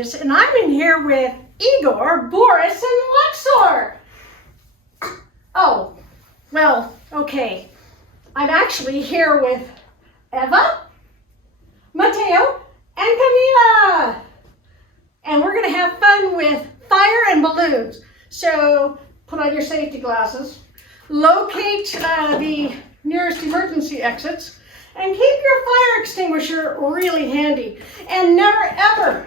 Practice, and I'm in here with Igor, Boris, and Luxor. Oh, well, okay. I'm actually here with Eva, Mateo, and Camila. And we're going to have fun with fire and balloons. So put on your safety glasses, locate the nearest emergency exits, and keep your fire extinguisher really handy. And never ever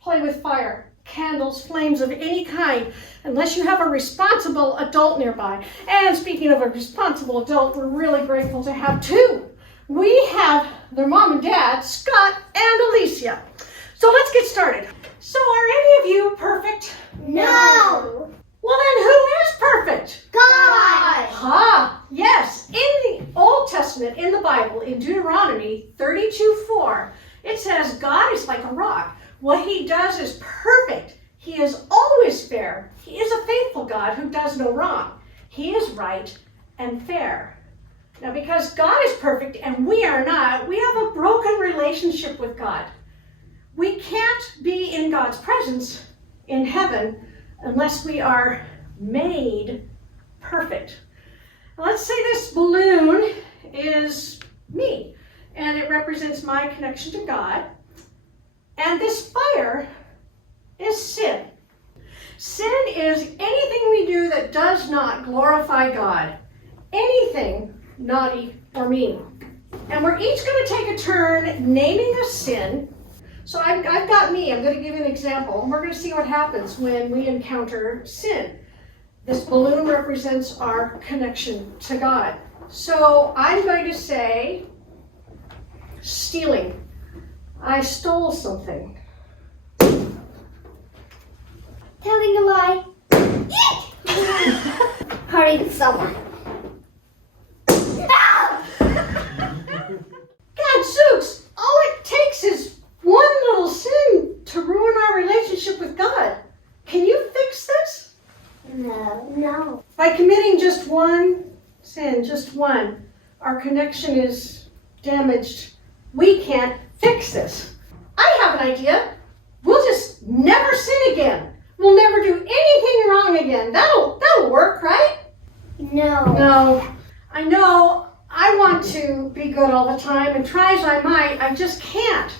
play with fire, candles, flames of any kind, unless you have a responsible adult nearby. And speaking of a responsible adult, we're really grateful to have two. We have their mom and dad, Scott and Alicia. So let's get started. So are any of you perfect? No. Well then, who is perfect? God. Ah, yes. In the Old Testament, in the Bible, in Deuteronomy 32:4, it says God is like a rock. What he does is perfect. He is always fair. He is a faithful God who does no wrong. He is right and fair. Now, because God is perfect and we are not, we have a broken relationship with God. We can't be in God's presence in heaven unless we are made perfect. Now, let's say this balloon is me, and it represents my connection to God. And this fire is sin. Sin is anything we do that does not glorify God. Anything naughty or mean. And we're each going to take a turn naming a sin. So I've got me. I'm going to give you an example. And we're going to see what happens when we encounter sin. This balloon represents our connection to God. So I'm going to say stealing. I stole something. Telling a lie. Hurting someone. Gadzooks! All it takes is one little sin to ruin our relationship with God. Can you fix this? No. By committing just one sin, just one, our connection is damaged. We can't fix this. I have an idea. We'll just never sin again. We'll never do anything wrong again. That'll work, right? No. I know I want to be good all the time, and try as I might, I just can't.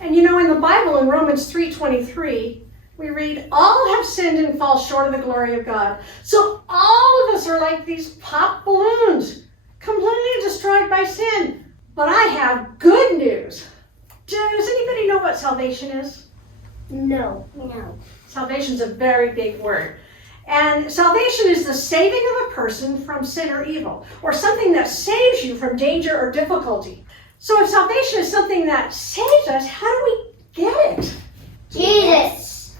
And you know, in the Bible, in Romans 3:23, we read, all have sinned and fall short of the glory of God. So all of us are like these pop balloons, completely destroyed by sin. But I have good news. Does anybody know what salvation is? No. Salvation is a very big word. And salvation is the saving of a person from sin or evil, or something that saves you from danger or difficulty. So if salvation is something that saves us, how do we get it? Jesus.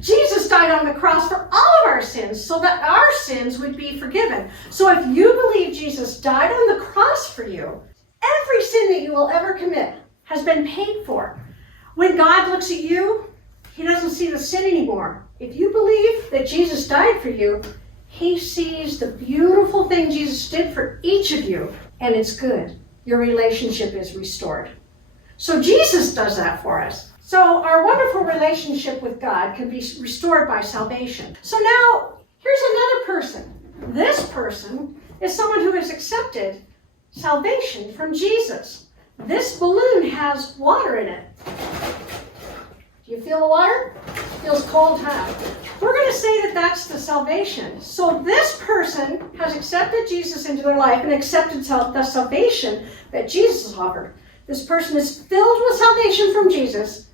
Jesus died on the cross for all of our sins so that our sins would be forgiven. So if you believe Jesus died on the cross for you, every sin that you will ever commit has been paid for. When God looks at you, he doesn't see the sin anymore. If you believe that Jesus died for you, he sees the beautiful thing Jesus did for each of you, and it's good. Your relationship is restored. So Jesus does that for us. So our wonderful relationship with God can be restored by salvation. So now, here's another person. This person is someone who has accepted salvation from Jesus. This balloon has water in it. Do you feel the water? It feels cold, huh? We're going to say that that's the salvation. So this person has accepted Jesus into their life and accepted the salvation that Jesus offered. This person is filled with salvation from Jesus,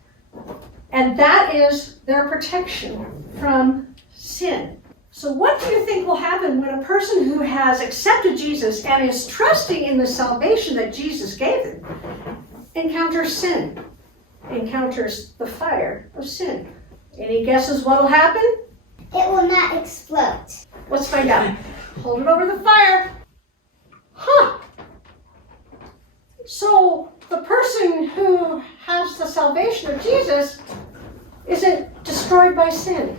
and that is their protection from sin. So what do you think will happen when a person who has accepted Jesus and is trusting in the salvation that Jesus gave them encounters sin, encounters the fire of sin? Any guesses what will happen? It will not explode. Let's find out. Hold it over the fire. Huh. So the person who has the salvation of Jesus isn't destroyed by sin.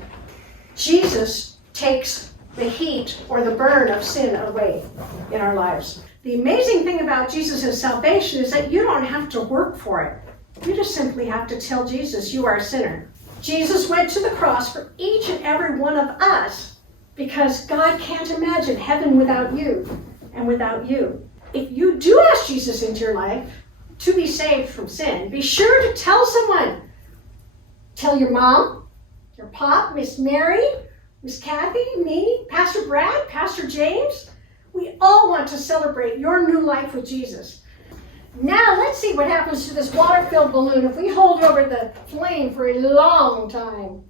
Jesus takes the heat or the burn of sin away in our lives. The amazing thing about Jesus' salvation is that you don't have to work for it. You just simply have to tell Jesus you are a sinner. Jesus went to the cross for each and every one of us because God can't imagine heaven without you and without you. If you do ask Jesus into your life to be saved from sin, be sure to tell someone. Tell your mom, your pop, Miss Mary, Miss Kathy, me, Pastor Brad, Pastor James. We all want to celebrate your new life with Jesus. Now let's see what happens to this water-filled balloon if we hold over the flame for a long time.